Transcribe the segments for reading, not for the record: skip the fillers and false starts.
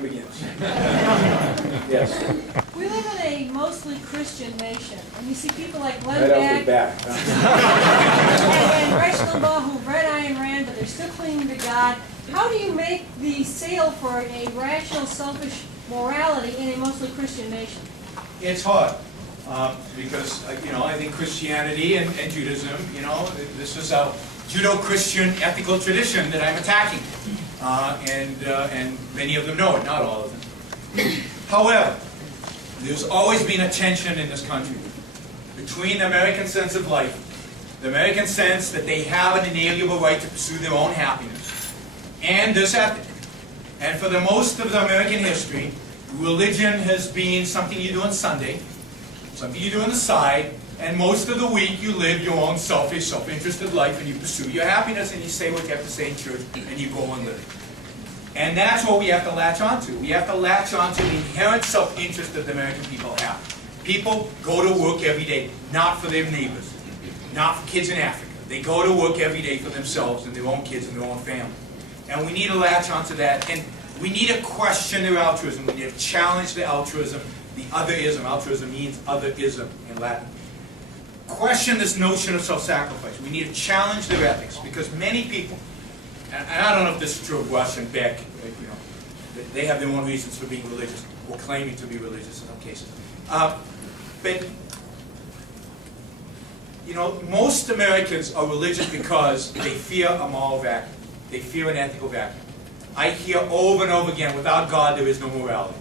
Begins. Yes. We live in a mostly Christian nation, and you see people like Glenn Right off the Beck bat. and Rush Limbaugh who read Ayn Rand, but they're still clinging to God. How do you make the sale for a rational, selfish morality in a mostly Christian nation? It's hard because I think Christianity and Judaism, this is a Judeo-Christian ethical tradition that I'm attacking, and many of them know it, not all of them. However, there's always been a tension in this country between the American sense of life, the American sense that they have an inalienable right to pursue their own happiness, and this ethic. And for the most of the American history, religion has been something you do on Sunday, something you do on the side, and most of the week you live your own selfish, self-interested life and you pursue your happiness and you say what you have to say in church and you go and live. And that's what we have to latch onto. We have to latch onto the inherent self-interest that the American people have. People go to work every day, not for their neighbors, not for kids in Africa. They go to work every day for themselves and their own kids and their own family. And we need to latch onto that. And we need to question their altruism. We need to challenge the altruism, the otherism. Altruism means otherism in Latin. Question this notion of self-sacrifice. We need to challenge their ethics because many people, and I don't know if this is true of Rush and Beck, they have their own reasons for being religious or claiming to be religious in some cases. But most Americans are religious because they fear a moral vacuum. They fear an ethical vacuum. I hear over and over again, without God there is no morality.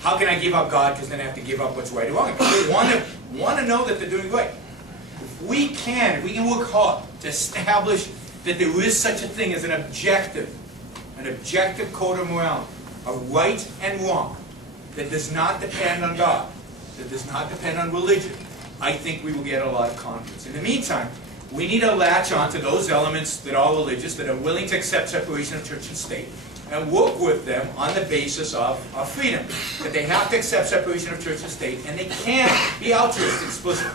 How can I give up God because then I have to give up what's right or wrong? They want to know that they're doing right. If we can work hard to establish that there is such a thing as an objective code of morality, a right and wrong, that does not depend on God, that does not depend on religion, I think we will get a lot of confidence. In the meantime, we need to latch on to those elements that are religious, that are willing to accept separation of church and state, and work with them on the basis of freedom. That they have to accept separation of church and state, and they can't be altruistic explicitly.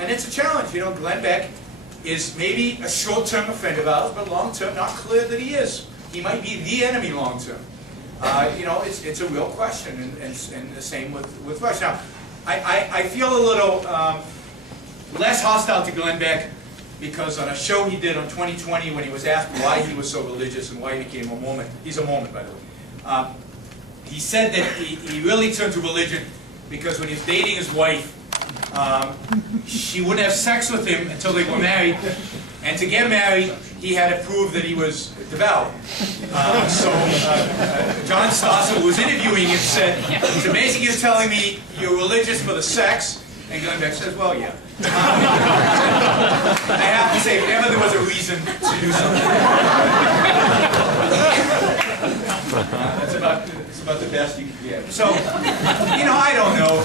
And it's a challenge. Glenn Beck is maybe a short-term friend of ours, but long-term, not clear that he is. He might be the enemy long-term. It's a real question, and the same with Rush. Now, I feel a little less hostile to Glenn Beck because on a show he did on 2020 when he was asked why he was so religious and why he became a Mormon, he's a Mormon by the way, he said that he really turned to religion because when he was dating his wife, she wouldn't have sex with him until they were married, and to get married he had to prove that he was devout. John Stossel, who was interviewing him, said, "So basically you're telling me you're religious for the sex?" And Glenn Beck says, "Well, yeah." I have to say, if ever there was a reason to do something, that's about the best you can get. So, I don't know.